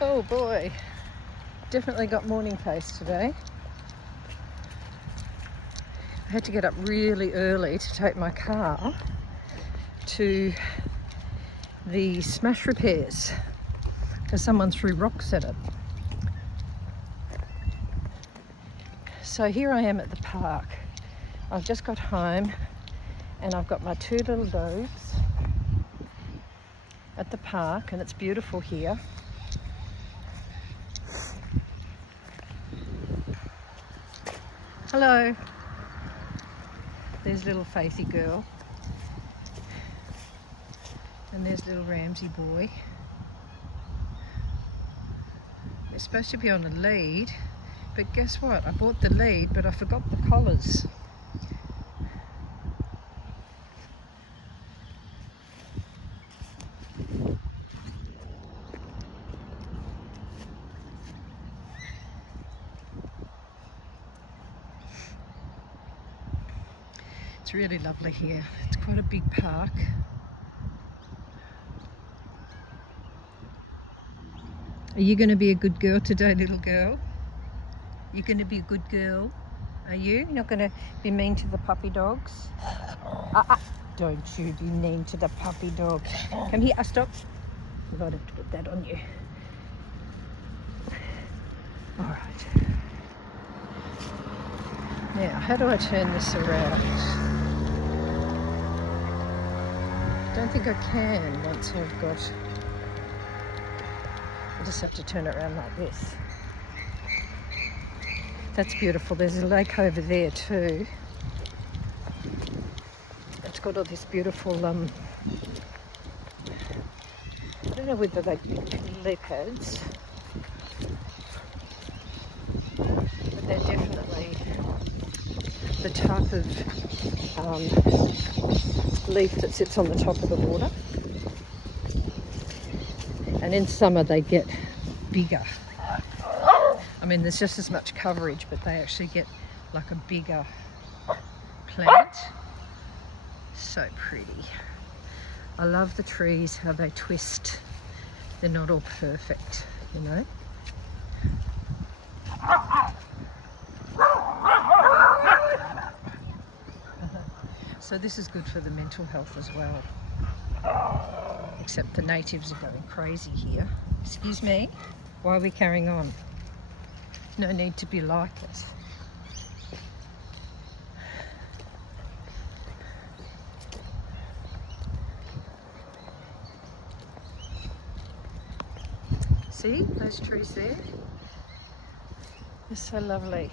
Oh boy, definitely got morning face today. I had to get up really early to take my car to the smash repairs because someone threw rocks at it. So here I am at the park. I've just got home and I've got my two little dogs at the park, and it's beautiful here. Hello. There's little Faithy girl. And there's little Ramsey boy. They're supposed to be on a lead, but guess what? I bought the lead, but I forgot the collars. It's really lovely here. It's quite a big park. Are you going to be a good girl today, little girl? You're going to be a good girl? Are you? You're not going to be mean to the puppy dogs? Don't you be mean to the puppy dog. Come here, stop. I've got to put that on you. All right. Now, how do I turn this around? I don't think I can once I've got... I just have to turn it around like this. That's beautiful. There's a lake over there too. It's got all this beautiful, I don't know whether they're leopards, but they're definitely the type of leaf that sits on the top of the water. And in summer they get bigger. I mean, there's just as much coverage, but they actually get like a bigger plant. So pretty. I love the trees, how they twist. They're not all perfect, you know. So this is good for the mental health as well. Except the natives are going crazy here. Excuse me, why are we carrying on? No need to be like it. See those trees there? They're so lovely.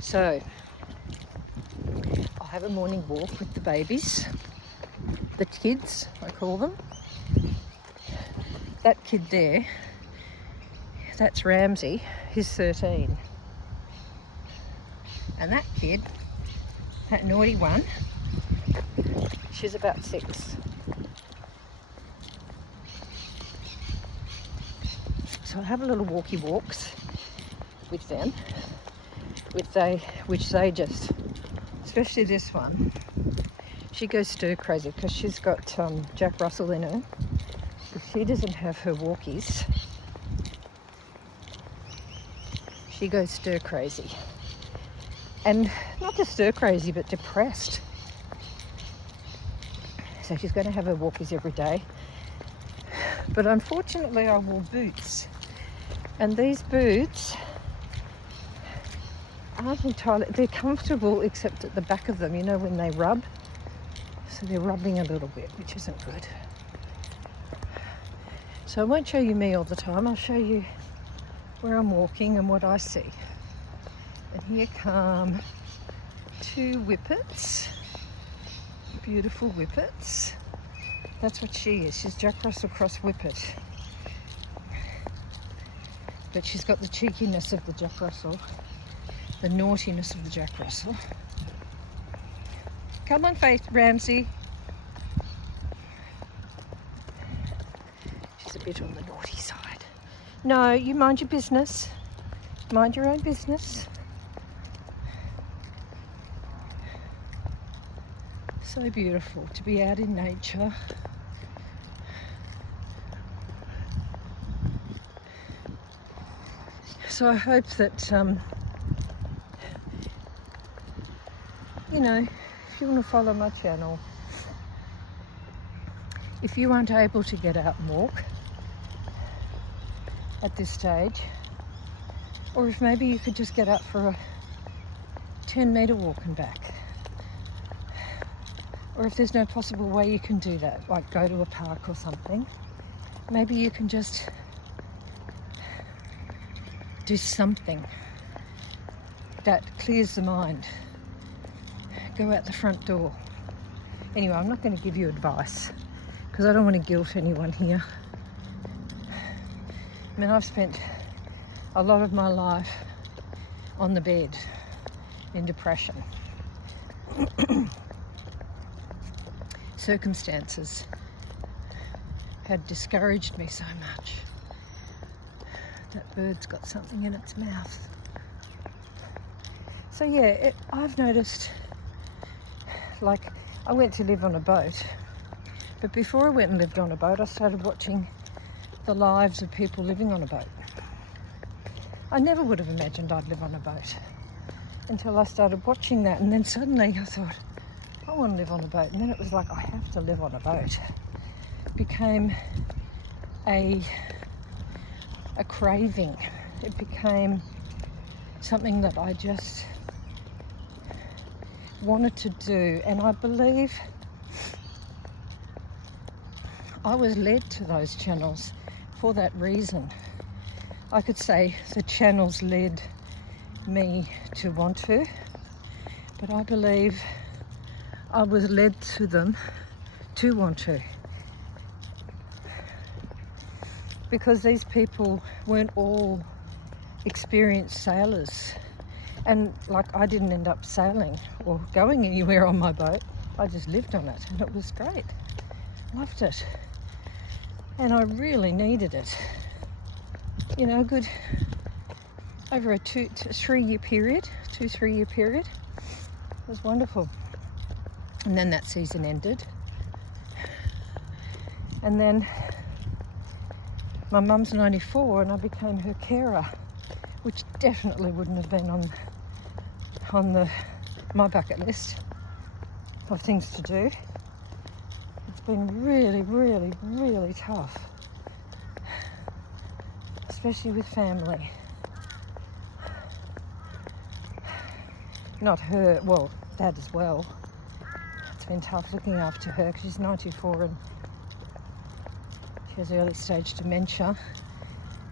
So, I'll have a morning walk with the babies, the kids, I call them. That kid there, that's Ramsey, he's 13. And that kid, that naughty one, she's about 6. So I have a little walkie walks with them, which they just, especially this one, she goes stir crazy because she's got Jack Russell in her. If she doesn't have her walkies, she goes stir crazy. And not just stir crazy, but depressed. So she's going to have her walkies every day. But unfortunately I wore boots. And these boots aren't entirely, they're comfortable except at the back of them, you know, when they rub. So they're rubbing a little bit, which isn't good. So I won't show you me all the time. I'll show you where I'm walking and what I see. And here come 2 whippets, beautiful whippets. That's what she is. She's Jack Russell Cross Whippet. But she's got the cheekiness of the Jack Russell, the naughtiness of the Jack Russell. Come on, Faith, Ramsey. She's a bit on the naughty side. No, you mind your business. Mind your own business. So beautiful to be out in nature. So I hope that, you know, if you want to follow my channel, if you aren't able to get out and walk at this stage, or if maybe you could just get out for a 10-metre walk and back, or if there's no possible way you can do that, like go to a park or something, maybe you can just do something that clears the mind. Go out the front door. Anyway, I'm not going to give you advice because I don't want to guilt anyone here. I mean, I've spent a lot of my life on the bed in depression. Circumstances had discouraged me so much. That bird's got something in its mouth. So yeah, I've noticed, like, I went to live on a boat, but before I went and lived on a boat, I started watching the lives of people living on a boat. I never would have imagined I'd live on a boat until I started watching that, and then suddenly I thought, I want to live on a boat, and then it was like, I have to live on a boat. It became a craving. It became something that I just wanted to do, and I believe I was led to those channels for that reason. I could say the channels led me to want to, but I believe I was led to them to want to, because these people weren't all experienced sailors, and like, I didn't end up sailing or going anywhere on my boat. I just lived on it, and it was great. Loved it, and I really needed it. You know, good over a 2 to 3 year period. It was wonderful. And then that season ended, and then my mum's 94 and I became her carer, which definitely wouldn't have been on my bucket list of things to do. It's been really, really, really tough, especially with family. Not her, well, Dad as well. It's been tough looking after her because she's 94 and she has early stage dementia.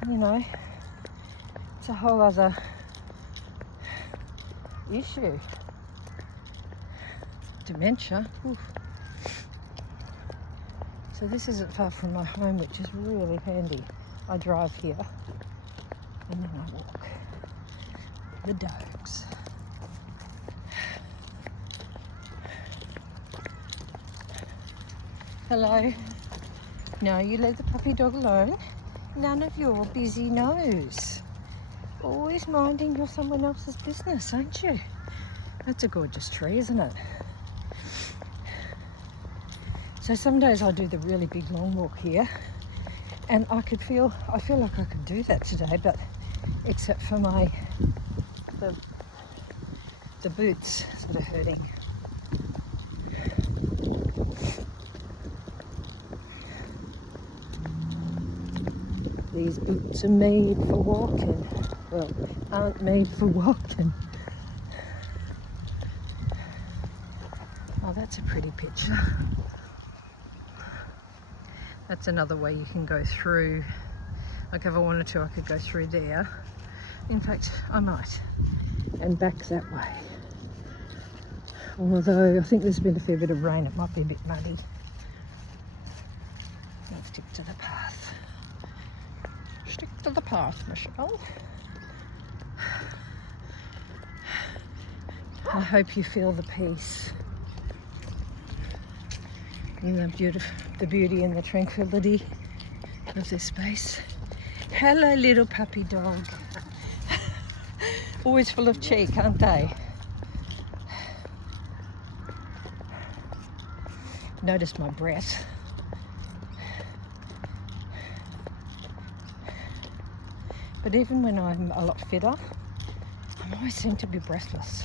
You know, it's a whole other issue. Dementia. Oof. So this isn't far from my home, which is really handy. I drive here and then I walk the dogs. Hello. No, you let the puppy dog alone. None of your busy nose. Always minding your someone else's business, aren't you? That's a gorgeous tree, isn't it? So some days I do the really big long walk here, and I feel like I could do that today, but except for the boots that are hurting. These boots are made for walking. Well, aren't made for walking. Oh, that's a pretty picture. That's another way you can go through. Like, if I wanted to, I could go through there. In fact, I might. And back that way. Although I think there's been a fair bit of rain, it might be a bit muddy. Let's stick to the path. Stick to the path, Michelle. I hope you feel the peace and the beauty and the tranquility of this space. Hello, little puppy dog. Always full of cheek, aren't they? noticed my breath. But even when I'm a lot fitter, I always seem to be breathless.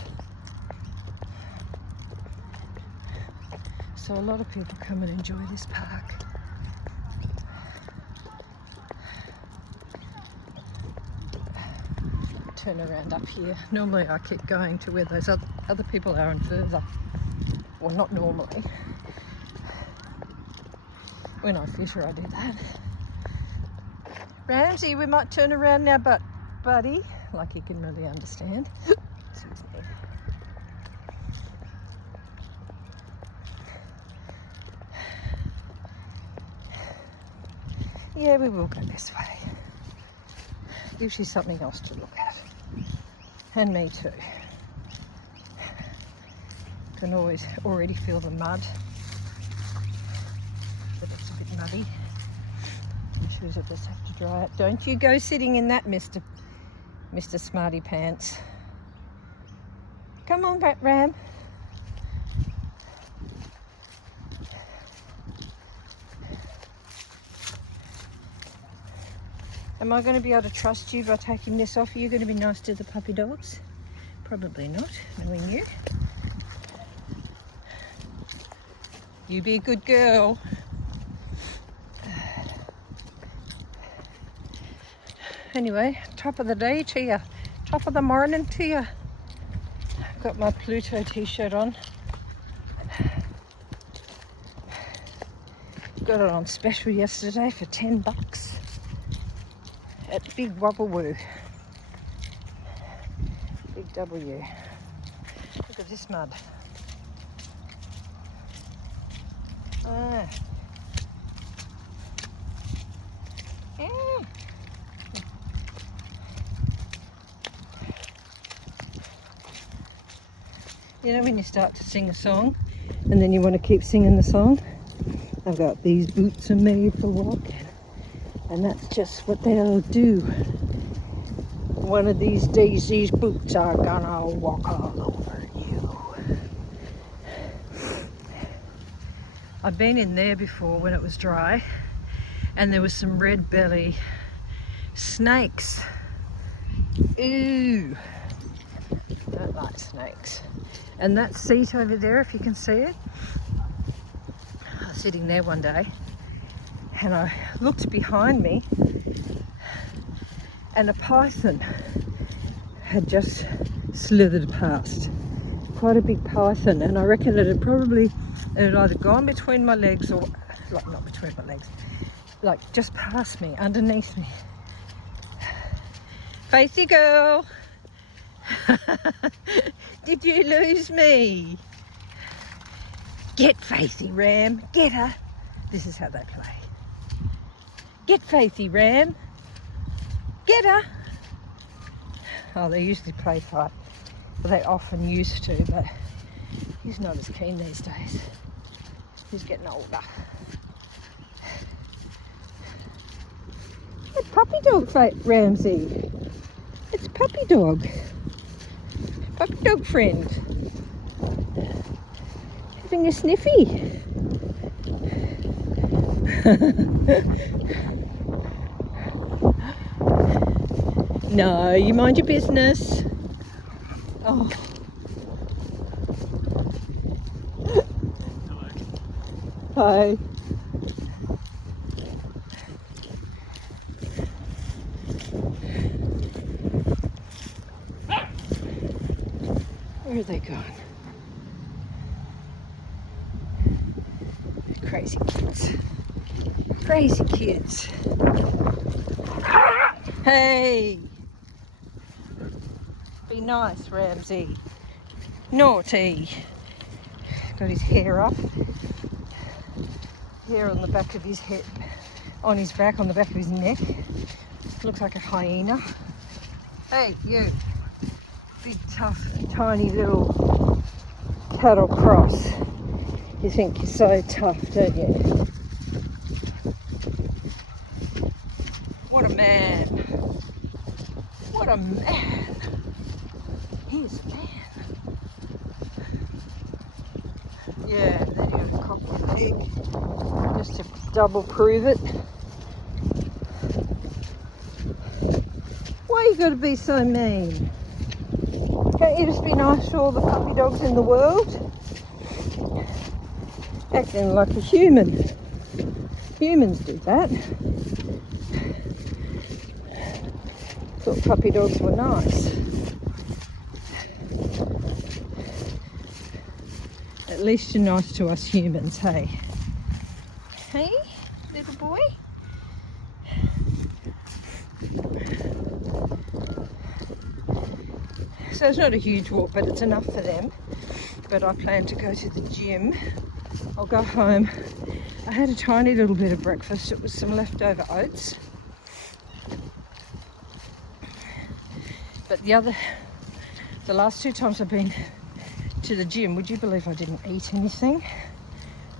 So a lot of people come and enjoy this park. Turn around up here. Normally I keep going to where those other people are and further. Well, not normally. When I fish, I do that. Ramsey, we might turn around now, but buddy, like you can really understand. Excuse me. Yeah, we will go this way. Gives you something else to look at. And me too. Can already feel the mud. But it's a bit muddy. My shoes will just have to dry up. Don't you go sitting in that, Mr. Smarty Pants. Come on back, Ram. Am I going to be able to trust you by taking this off? Are you going to be nice to the puppy dogs? Probably not, knowing you. You be a good girl. Anyway, top of the day to you. Top of the morning to you. I've got my Pluto t-shirt on. Got it on special yesterday for $10 at Big Wobblewoo. Big W. Look at this mud. Ah. You know when you start to sing a song and then you want to keep singing the song? I've got these boots are made for walking, and that's just what they'll do. One of these days these boots are gonna walk all over you. I've been in there before when it was dry, and there was some red belly snakes. Ooh, don't like snakes. And that seat over there, if you can see it, I was sitting there one day and I looked behind me and a python had just slithered past. Quite a big python, and I reckon it had either gone between my legs or, like, not between my legs, like just past me, underneath me. Faithy girl! Did you lose me? Get Faithy, Ram. Get her. This is how they play. Get Faithy, Ram. Get her. Oh, they usually play fight. Well, they often used to, but he's not as keen these days. He's getting older. It's puppy dog, Ramsey. It's puppy dog. Puppy dog friend. Having a sniffy. No, you mind your business. Oh. Hi. Where are they gone? Crazy kids. Crazy kids. Hey! Be nice, Ramsey. Naughty. Got his hair up. Hair on the back of his head. On his back, on the back of his neck. Looks like a hyena. Hey, you. Big, tough, tiny little cattle cross. You think you're so tough, don't you? What a man. What a man. He is a man. Yeah, then you have a couple. pig, just to double prove it. Why you gotta be so mean? Can't you just be nice to all the puppy dogs in the world? Acting like a human. Humans do that. Thought puppy dogs were nice. At least you're nice to us humans, hey? Hey, little boy? So it's not a huge walk, but it's enough for them. But I plan to go to the gym. I'll go home. I had a tiny little bit of breakfast. It was some leftover oats. But the last 2 times I've been to the gym, would you believe I didn't eat anything?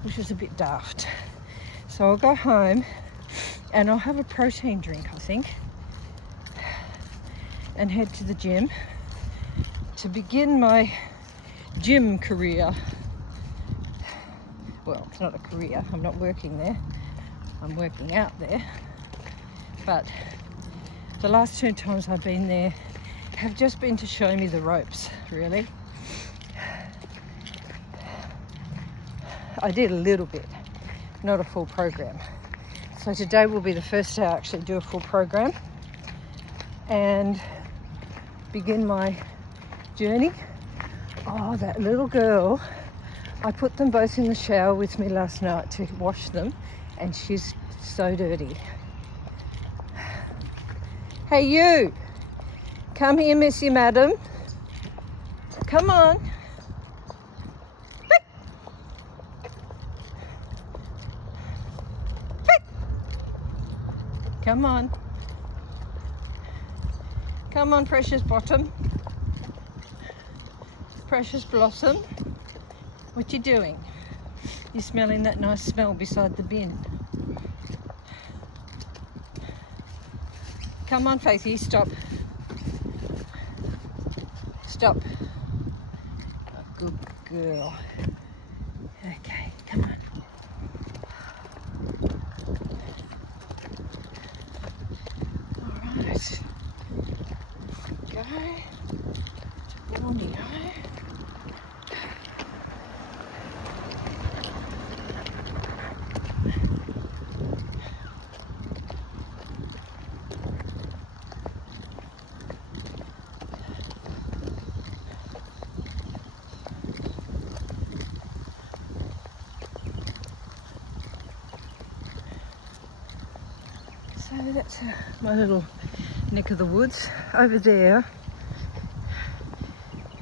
Which was a bit daft. So I'll go home and I'll have a protein drink, I think, and head to the gym to begin my gym career. Well, it's not a career, I'm not working there, I'm working out there. But the last 2 times I've been there have just been to show me the ropes, really. I did a little bit, not a full program. So today will be the first day I actually do a full program and begin my journey. Oh, that little girl, I put them both in the shower with me last night to wash them, and she's so dirty. Hey you, come here, Missy Madam. Come on. Come on. Come on, Precious Bottom. Precious Blossom. What you doing? You're smelling that nice smell beside the bin. Come on, Faithy, stop. Stop. Good girl. Okay, come on. Alright. Go. Borneo. So that's my little neck of the woods. Over there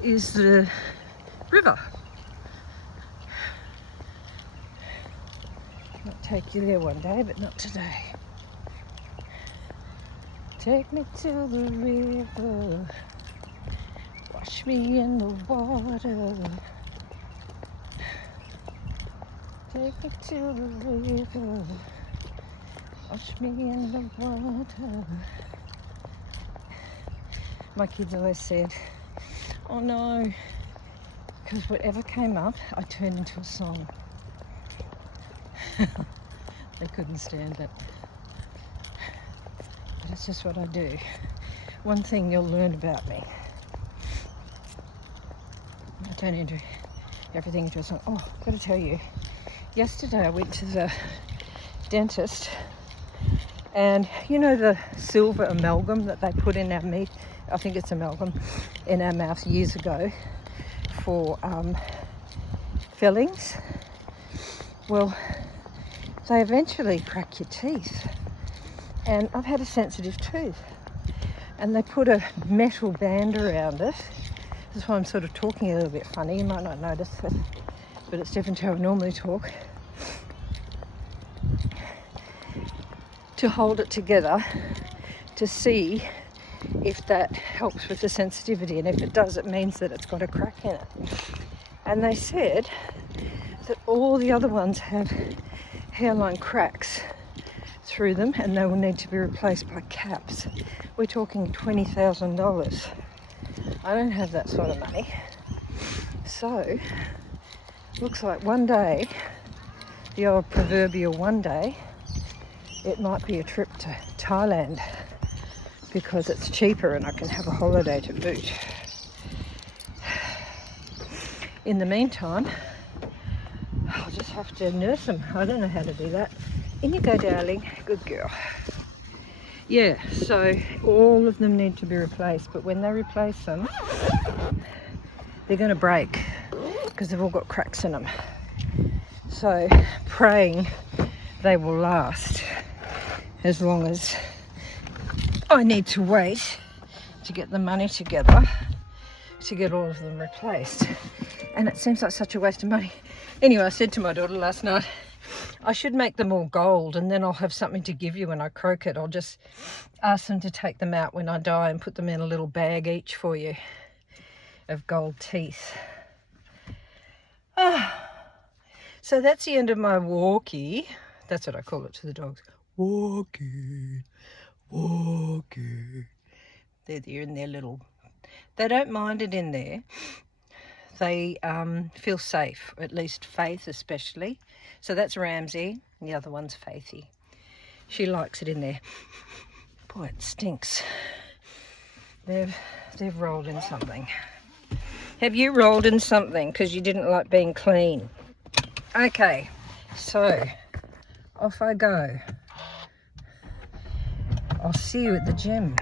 is the river. I'll take you there one day, but not today. Take me to the river, wash me in the water. Take me to the river, wash me in the water. My kids always said, oh no, because whatever came up, I turned into a song. They couldn't stand it. But it's just what I do. One thing you'll learn about me, I turn into everything into a song. Oh, I've got to tell you, yesterday I went to the dentist, and you know the silver amalgam that they put in our meat, I think it's amalgam, in our mouth years ago for fillings? Well, they eventually crack your teeth, and I've had a sensitive tooth, and they put a metal band around it. That's why I'm sort of talking a little bit funny. You might not notice it, but it's different to how I normally talk. To hold it together to see if that helps with the sensitivity, and if it does, it means that it's got a crack in it. And they said that all the other ones have hairline cracks through them, and they will need to be replaced by caps. We're talking $20,000. I don't have that sort of money. So looks like one day the old proverbial one day, it might be a trip to Thailand because it's cheaper and I can have a holiday to boot. In the meantime, I'll just have to nurse them. I don't know how to do that. In you go, darling. Good girl. Yeah, so all of them need to be replaced, but when they replace them, they're going to break because they've all got cracks in them. So praying they will last as long as I need to wait to get the money together to get all of them replaced. And it seems like such a waste of money. Anyway, I said to my daughter last night, I should make them all gold and then I'll have something to give you when I croak it. I'll just ask them to take them out when I die and put them in a little bag each for you of gold teeth. So that's the end of my walkie. That's what I call it to the dogs. Walkie, walkie. They're there in their little... They don't mind it in there. They feel safe, at least Faith especially. So that's Ramsey, and the other one's Faithy. She likes it in there. Boy, it stinks. They've rolled in something. Have you rolled in something because you didn't like being clean? Okay, so off I go. I'll see you at the gym.